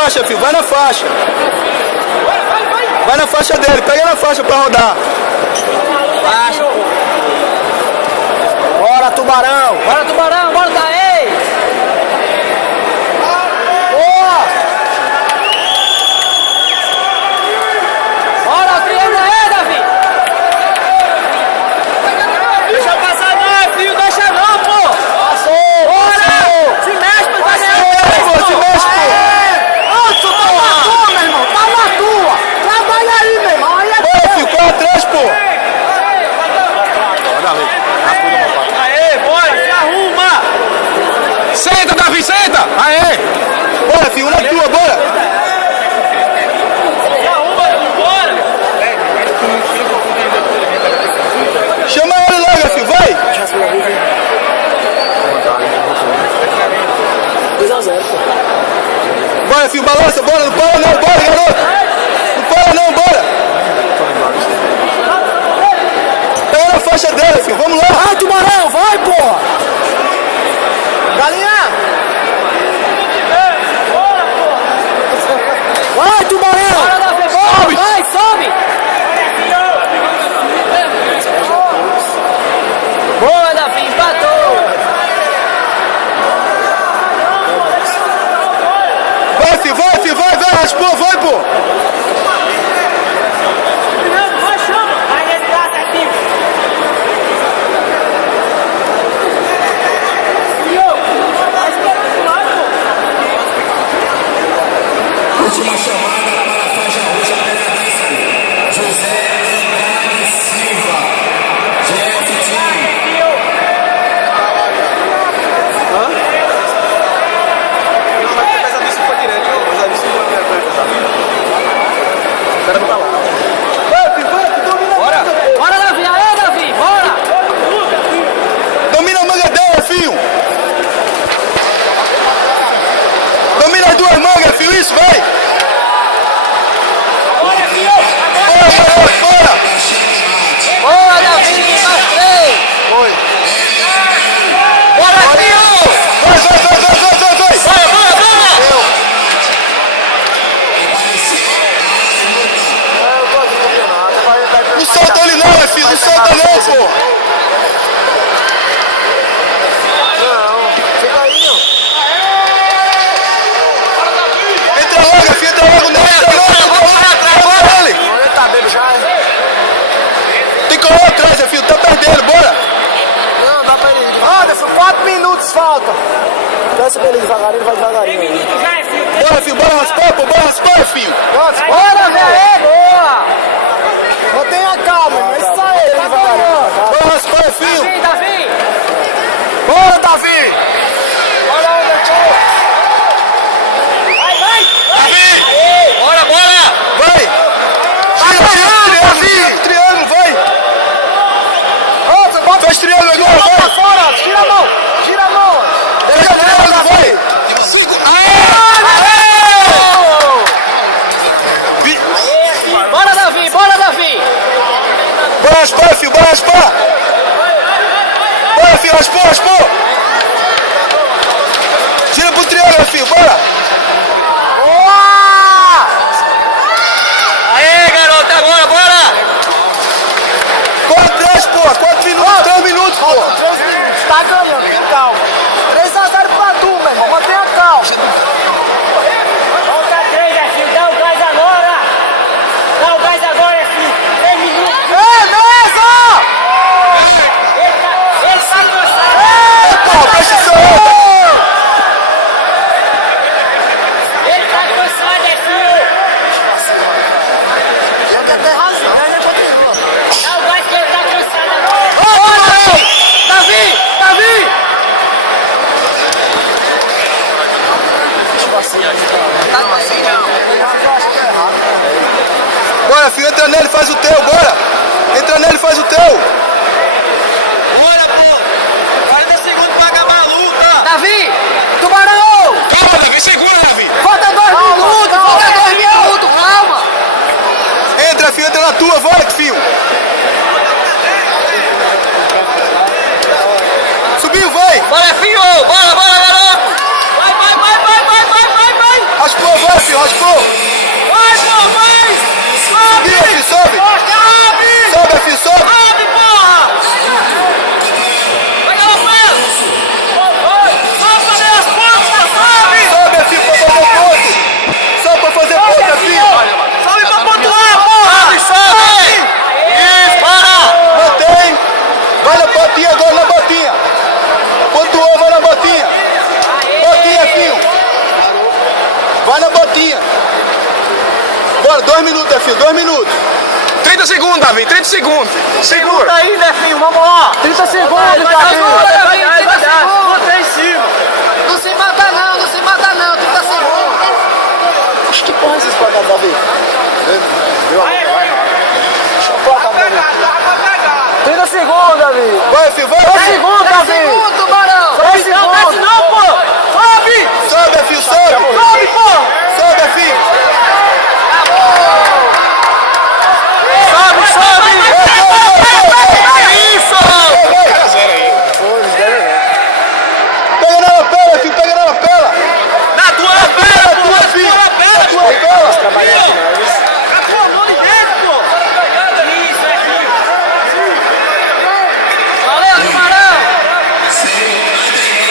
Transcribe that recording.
faixa, filho, vai na faixa. Vai na faixa dele, pega na faixa pra rodar. Faixa. Bora, Tubarão! Bora, Tubarão! Bora, Daí! Boa! Bora, o triângulo aí, Davi! Deixa passar não, filho! Deixa não, pô! Passou! Bora! Se mexe, mas vai ganhar! Se mexe, pô! Nossa, tá na tua, meu irmão! Tá na tua! Trabalha aí, meu irmão! Aí é Bora, filho, corre atrás, pô! Aê, bora! Se arruma! Senta, Davi, senta! Aê! Bora, filho, na tua, bora! Se arruma, bora! Chama ele logo, filho, vai! 2-0, pô. Bora, filho, balança, bora, não para não, bora, garoto! Não para não, bora! Pega na faixa dele, filho, vamos lá! Vai, Tubarão, vai, porra! Galinha! Vai, Tubarão! Bora, Davi, Sobe! vai, sobe! Boa, Davi, empatou! Vai, raspou, vai, pô! Vai, chama! Vai nesse braço aqui! Última chamada para a faixa roxa pela José Andrade Silva, Jeff Team. Bora! Bora, Davi! Aê, Davi! Bora! Domina a manga dela, filho! Domina as duas mangas, filho, isso, vai! Bora, filho! Bora! Boa, Davi! Mais 3! Foi! Bora, filho! Vai! Bora, bora! Não solta ele não, filho, não solta não, pô! Entra logo, filho, entra logo nele, entra nele! Tem que correr atrás, filho, tá perdendo, bora! Anderson, 4 minutos falta. Desce pra ele devagarinho, vai devagarinho. 3 minutos já, filho. Bora, filho, bora raspar, pô, bora raspar, filho! Bora, velho, boa. Mantenha calma, irmão. Isso aí, tá devagarinho. Bora raspar, filho! Davi, Davi. Bora, Davi! Bora, Anderson. Vai. Davi! Aê. Bora. Vai! Gira, triângulo, vai! Outra, bota Faz triângulo agora, vai! pra fora. Tira a mão. Pega triângulo, vai! Bora, Davi. Bora raspar, filho, bora raspar! Bora, filho, raspou! Gira pro triângulo, filho, bora! Boa. Aê, garoto, agora, bora. Corre atrás, pô! 4 minutos, 3 minutos, pô! 3 minutos, tá ganhando, tem calma. 3-0 pra tu, meu irmão, mantenha calma. Volta 3, filho, dá o gás agora. Filho. 3 minutos. É, mesa! Ele tá cansado. Pô, presta atenção! Ele tá cansado, filho. Eu quero ter razão. Dá o gás que ele tá cansado agora. Bora, Davi! Bora, filho, entra nele, faz o teu, bora! Entra nele, faz o teu! Bora, pô! 40 segundos pra acabar a luta! Davi! Tubarão! Calma, Davi, segura, Davi! Falta 2 minutos! Falta 2 minutos! Calma! Entra, filho, entra na tua, vai, filho! Subiu, vai! Bora, filho! Bora, garoto! Vai! Raspou, vai, filho! Raspou. Vai, pô, vai! Sobe! Subiu, filho, sobe. Sobe! Sobe, filho, sobe. Sobe, porra! Vai, galopando! Sobe fazer as pontas, sobe! Sobe, filho, pra fazer ponto. Só pra fazer ponta, filho. Sobe pra pontuar, porra! Sobe! Isso, para! Mantém. Vai na botinha agora, na botinha. Pontuou, vai na botinha. Botinha, filho. Vai na botinha. Bora, 2 minutos, filho, 2 minutos. 30 segundos, Davi, 30 segundos. Segura. Aí, né, filho? Vamos lá!